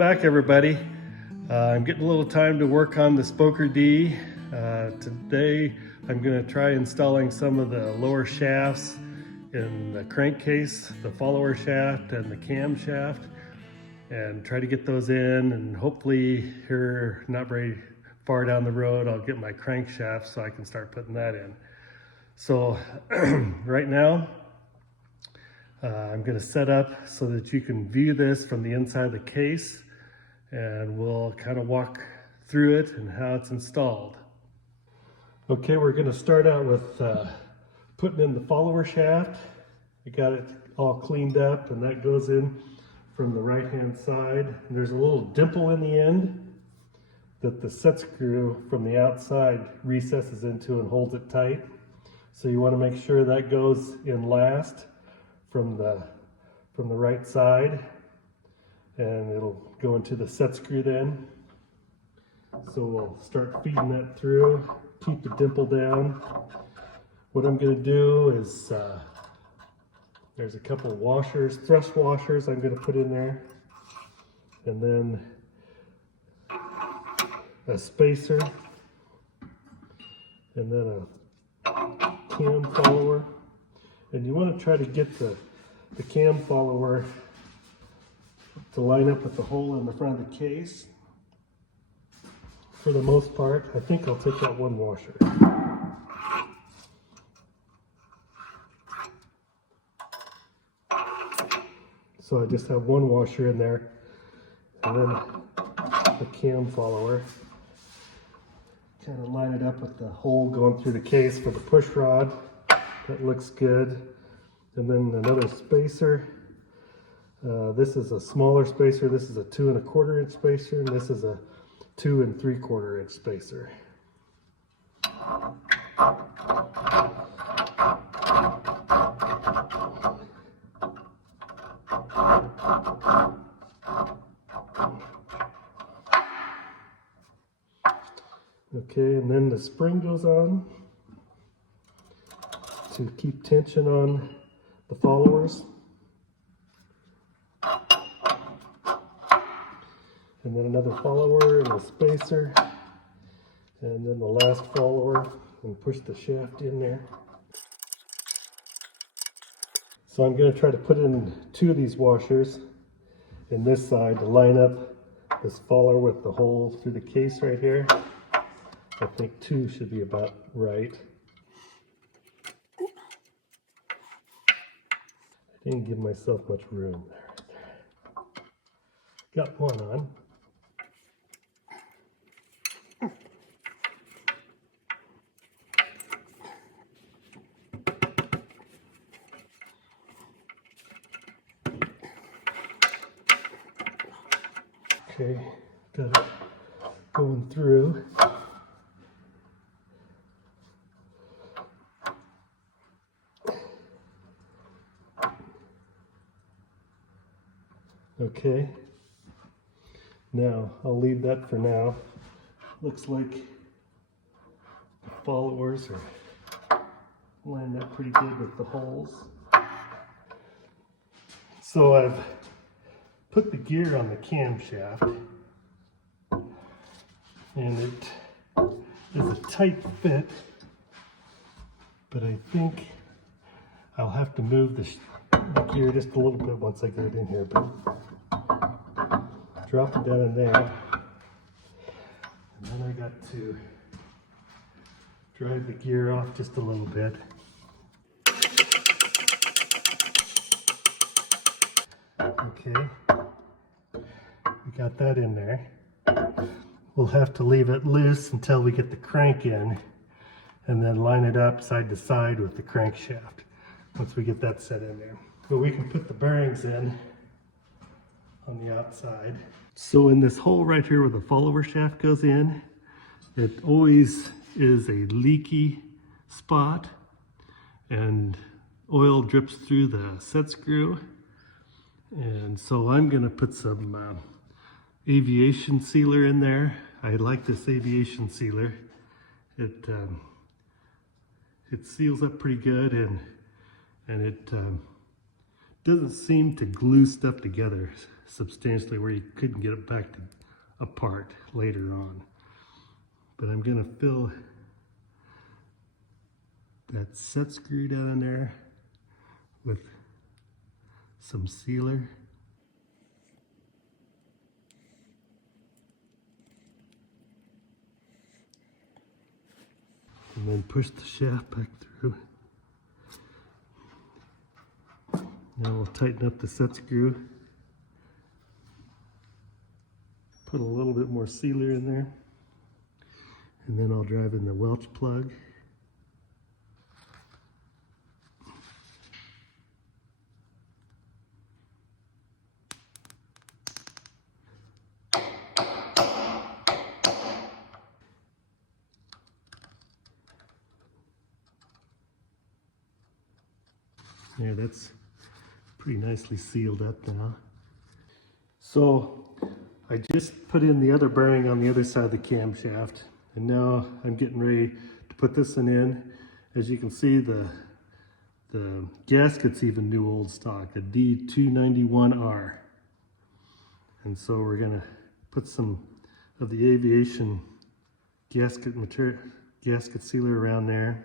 back, everybody. I'm getting a little time to work on the Spoker D. Today I'm going to try installing some of the lower shafts in the crankcase, the follower shaft and the camshaft, and try to get those in, and hopefully here not very far down the road I'll get my crankshaft so I can start putting that in. So right now I'm going to set up so that you can view this from the inside of the case, and we'll kind of walk through it and how it's installed. Okay, we're going to start out with putting in the follower shaft. We got it all cleaned up, and that goes in from the right hand side. And there's a little dimple in the end that the set screw from the outside recesses into and holds it tight. So you want to make sure that goes in last from the right side, and it'll go into the set screw then. So we'll start feeding that through, keep the dimple down. What I'm going to do is there's a couple of washers, thrust washers I'm going to put in there, and then a spacer, and then a cam follower. And you want to try to get the cam follower to line up with the hole in the front of the case. For the most part, I think I'll take out one washer. So I just have one washer in there, and then the cam follower. Kind of line it up with the hole going through the case for the push rod. That looks good. And then another spacer. This is a smaller spacer. This is a 2 1/4 inch spacer, and this is a 2 3/4 inch spacer. Okay, and then the spring goes on to keep tension on the followers. And then another follower and a spacer. And then the last follower, and push the shaft in there. So I'm going to try to put in 2 of these washers in this side to line up this follower with the hole through the case right here. I think 2 should be about right. I didn't give myself much room there. Got one on. Okay, got it going through. Okay, now I'll leave that for now. Looks like the followers are lined up pretty good with the holes. So I've put the gear on the camshaft, and it is a tight fit, but I think I'll have to move the gear just a little bit once I get it in here. But drop it down in there, and then I got to drive the gear off just a little bit. Okay, we got that in there. We'll have to leave it loose until we get the crank in, and then line it up side to side with the crankshaft once we get that set in there. But we can put the bearings in on the outside. So in this hole right here where the follower shaft goes in, it always is a leaky spot, and oil drips through the set screw. And so I'm going to put some aviation sealer in there. I like this aviation sealer. It seals up pretty good, and it doesn't seem to glue stuff together. substantially where you couldn't get it back apart later on. But I'm going to fill that set screw down in there with some sealer. And then push the shaft back through. Now we'll tighten up the set screw. Put a little bit more sealer in there. And then I'll drive in the Welch plug. There, that's pretty nicely sealed up now. So I just put in the other bearing on the other side of the camshaft, and now I'm getting ready to put this one in. As you can see, the gasket's even new old stock, a D291R. And so we're gonna put some of the aviation gasket material, gasket sealer around there.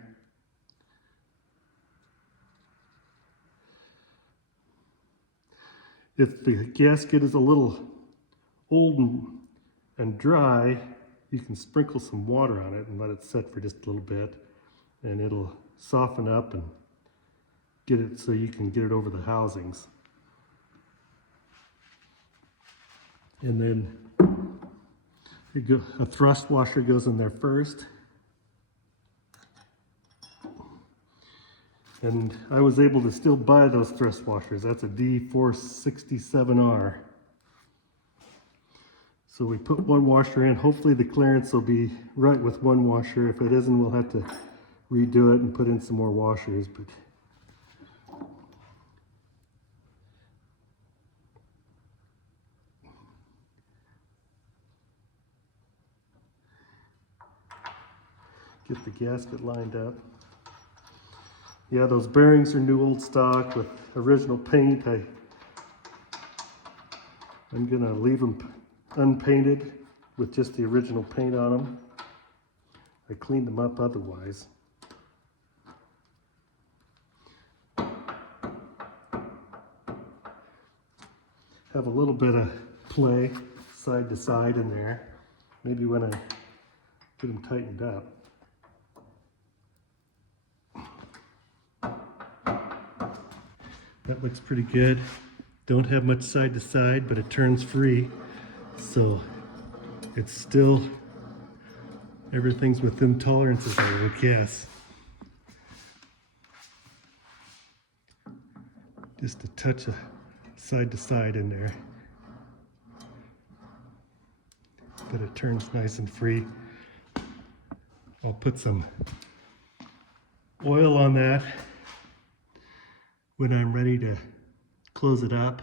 If the gasket is a little old and dry, you can sprinkle some water on it and let it set for just a little bit, and it'll soften up and get it so you can get it over the housings. And then a thrust washer goes in there first. And I was able to still buy those thrust washers. That's a D467R. So we put one washer in. Hopefully the clearance will be right with one washer. If it isn't, we'll have to redo it and put in some more washers. But get the gasket lined up. Yeah, those bearings are new old stock with original paint. I'm gonna leave them unpainted with just the original paint on them. I cleaned them up otherwise. Have a little bit of play side to side in there, maybe when I get them tightened up. That looks pretty good. Don't have much side to side, but it turns free. So it's still, everything's within tolerances, I would guess. Just a touch of side to side in there. But it turns nice and free. I'll put some oil on that when I'm ready to close it up.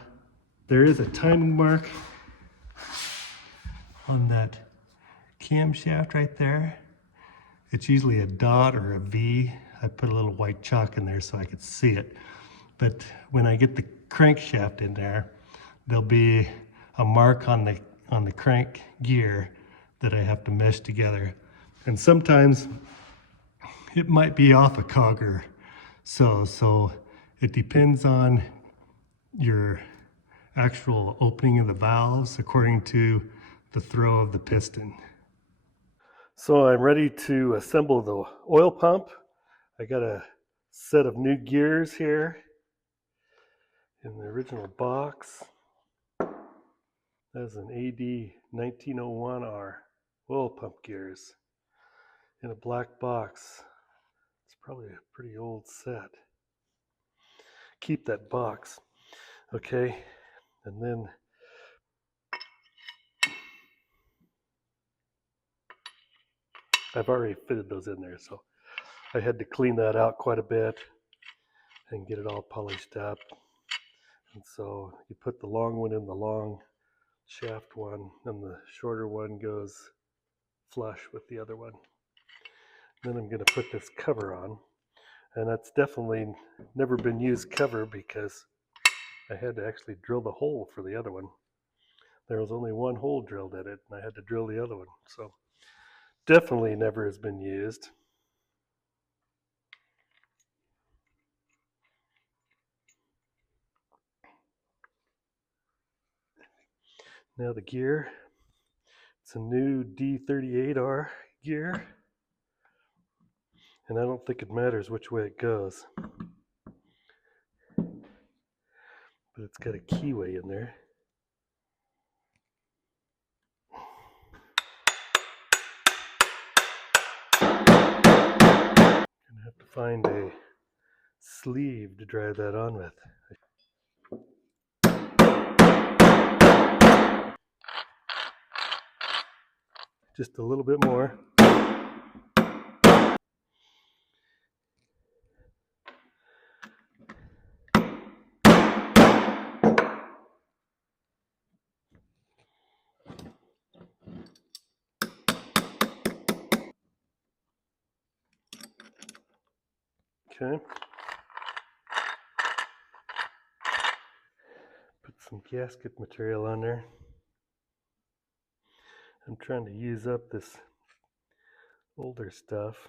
There is a timing mark on that camshaft right there. It's usually a dot or a V. I put a little white chalk in there so I could see it. But when I get the crankshaft in there, there'll be a mark on the crank gear that I have to mesh together. And sometimes it might be off a cog or so it depends on your actual opening of the valves according to the throw of the piston. So I'm ready to assemble the oil pump. I got a set of new gears here in the original box. That's an AD1901R oil pump gears in a black box. It's probably a pretty old set. Keep that box, okay? And then I've already fitted those in there, so I had to clean that out quite a bit and get it all polished up. And so you put the long one in the long shaft one, and the shorter one goes flush with the other one. Then I'm going to put this cover on, and that's definitely never been used cover because I had to actually drill the hole for the other one. There was only one hole drilled in it, and I had to drill the other one. So definitely never has been used. Now the gear, it's a new D38R gear, and I don't think it matters which way it goes, but it's got a keyway in there. Gonna have to find a sleeve to drive that on with. Just a little bit more. Okay. Put some gasket material on there. I'm trying to use up this older stuff.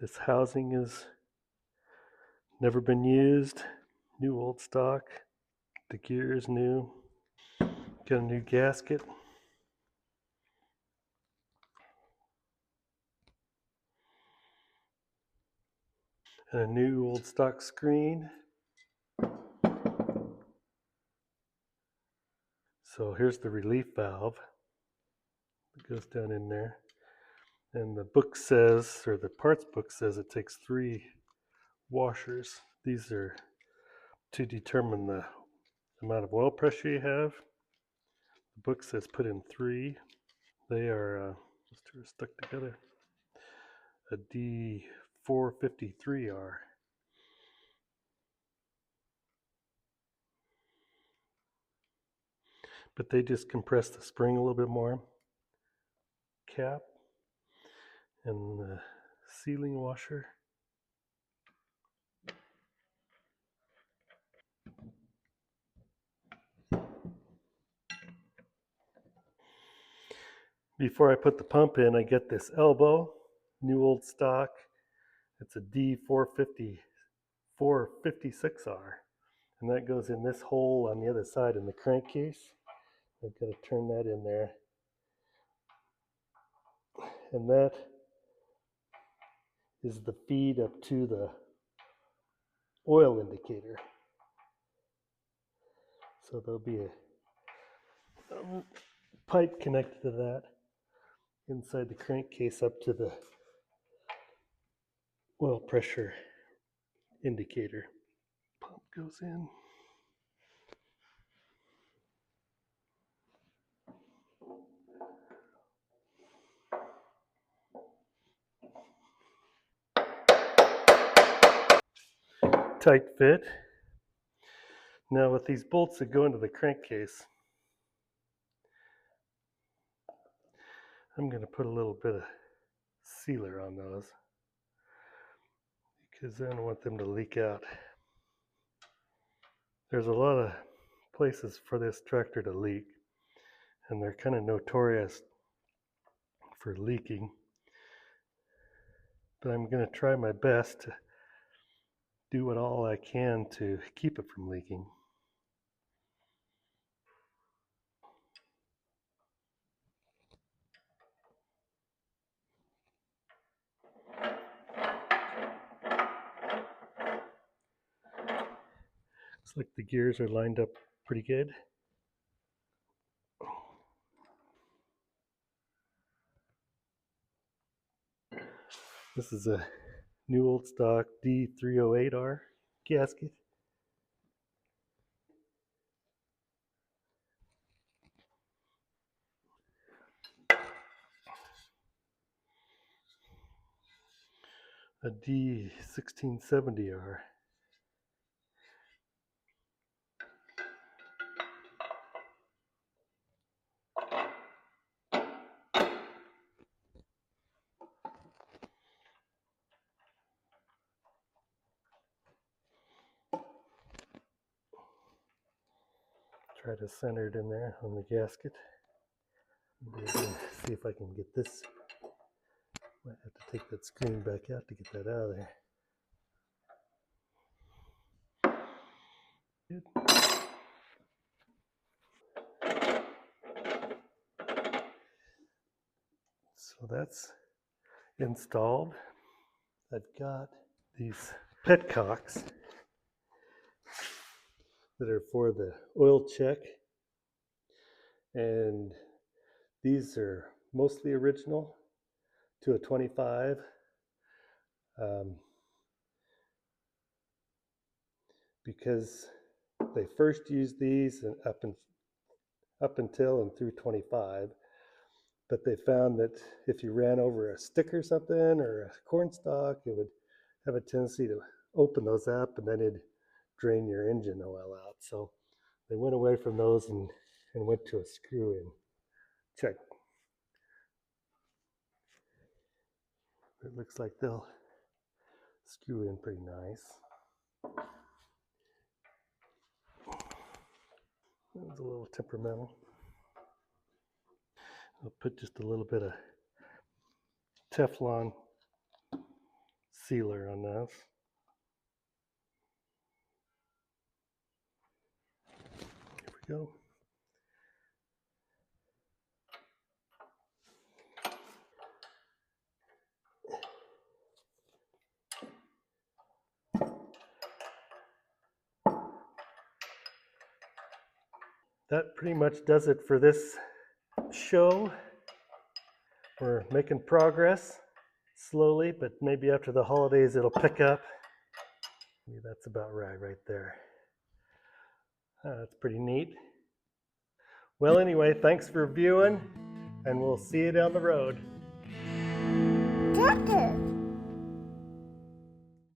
This housing has never been used. New old stock. The gear is new. Got a new gasket. And a new old stock screen. So here's the relief valve that goes down in there. And the book says, or the parts book says, it takes 3 washers. These are to determine the amount of oil pressure you have. The book says put in 3. They are, those 2 are stuck together. A D453R. But they just compress the spring a little bit more. Cap and the sealing washer. Before I put the pump in, I get this elbow, new old stock. It's a D456R, and that goes in this hole on the other side in the crankcase. I've got to turn that in there, and that is the feed up to the oil indicator. So there'll be a pipe connected to that inside the crankcase up to the oil pressure indicator. Pump goes in. Tight fit. Now with these bolts that go into the crankcase, I'm going to put a little bit of sealer on those because I don't want them to leak out. There's a lot of places for this tractor to leak, and they're kind of notorious for leaking. But I'm going to try my best to do all I can to keep it from leaking. Looks like the gears are lined up pretty good. This is a new old stock D308R gasket. A D1670R. try to center it in there on the gasket. See if I can get this. Might have to take that screen back out to get that out of there. Good. So that's installed. I've got these petcocks that are for the oil check, and these are mostly original to a 25. Because they first used these up until and through 25, but they found that if you ran over a stick or something or a corn stalk, it would have a tendency to open those up and then it'd drain your engine oil out. So they went away from those and went to a screw-in check. It looks like they'll screw in pretty nice. It was a little temperamental. I'll put just a little bit of Teflon sealer on this. Here we go. That pretty much does it for this show. We're making progress slowly, but maybe after the holidays it'll pick up. Maybe that's about right there. That's pretty neat. Well, anyway, thanks for viewing, and we'll see you down the road.